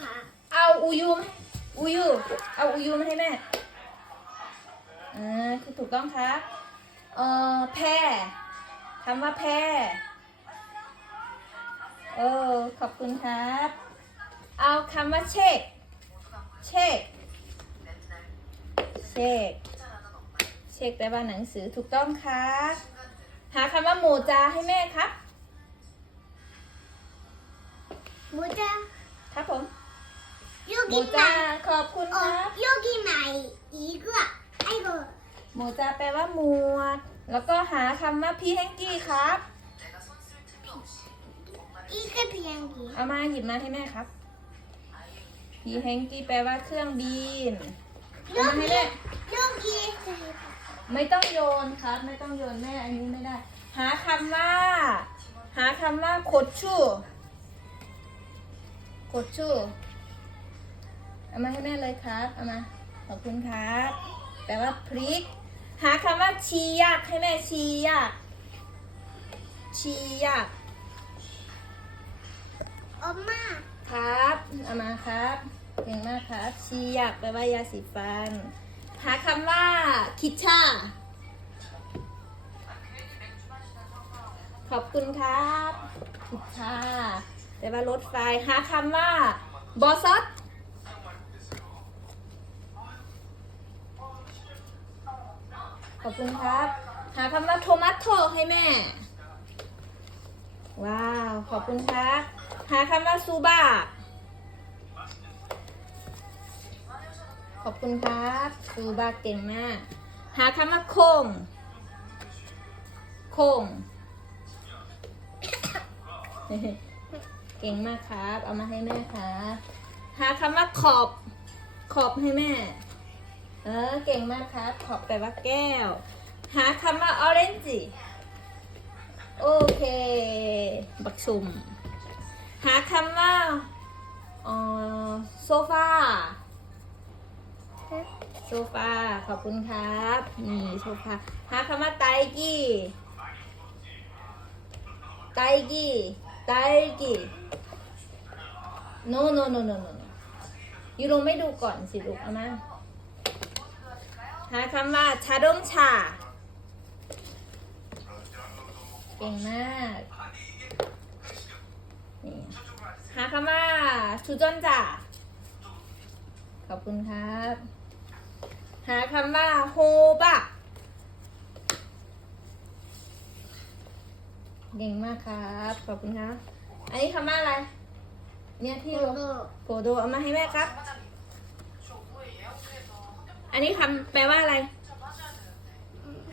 ค่ะ เอาอูยูมาอูยูเอาอูยูมาให้แม่อ่าคือถูกต้องครับเอ่อแพรคำว่าแพรเออขอบคุณครับ เอาคำว่าเช็คเช็คเช็คเช็คแต่ว่าหนังสือถูกต้องครับหาคำว่าหมูจาให้แม่ครับหมูจ้าครับผม โยหมูกิจามาขอบคุณโอ้ครับโยกิมาอีกอะไอ้ก็หมูจาแปลว่าหมวดแล้วก็หาคำว่าพี่แฮงกี้ครับอีกแค่เพียงดีเอามาหยิบมาให้แม่ครับ พี่แฮงกี้แปลว่าเครื่องบินโยเอามาให้กิแม่โยกิไม่ต้องโยนครับ ไม่ต้องโยนแม่อันนี้ไม่ได้ หาคำว่า หาคำว่าโคชูโคชู เอามาให้แม่เลยครับเอามาขอบคุณครับ แปลว่าพริก หาคำว่าชียักให้แม่ชียักชียักอมมาครับเอามาครับเก่งมากครับ ชียักแปลว่ายาสีฟัน หาคำว่าคิชาขอบคุณครับคิชาแปลว่ารถไฟ หาคำว่าบอสอส ขอบคุณครับ หาคำว่าโทมัตโตให้แม่ ว้าว ขอบคุณครับ หาคำว่าซูบะขอบคุณครับซูบะเก่งมาก หาคำว่าโคง โคง เก่งมากครับ เอามาให้แม่ครับ หาคำว่าขอบ ขอบให้แม่ เออ เก่งมากครับ ขอบแปลว่าแก้ว หาคำว่า orange โอเค บักชุม หาคำว่าเอ่อโซฟาโซฟาขอบคุณครับ นี่โซฟาหาคำว่าไตกี้ไตกี้ไตกี้ no no no no no no ยูโรไม่ดูก่อนสิลูกเอามา หาคำว่าชาดงชา เก่งมากนี่หาคำว่าชูจนจ่าขอบคุณครับ หาคำว่าโฮบะเก่งมากครับ ขอบคุณครับ อันนี้คำว่าอะไร เนี่ยที่โกเราโก้โกโดเอามาให้แม่ครับ อันนี้คำแปลว่าอะไร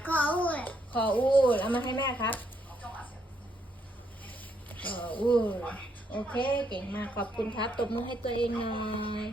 ขออวยขออูดเอามาให้แม่ครับ ขออูดโอเค เก่งมาก ขอบคุณครับ ตบมือให้ตัวเองหน่อย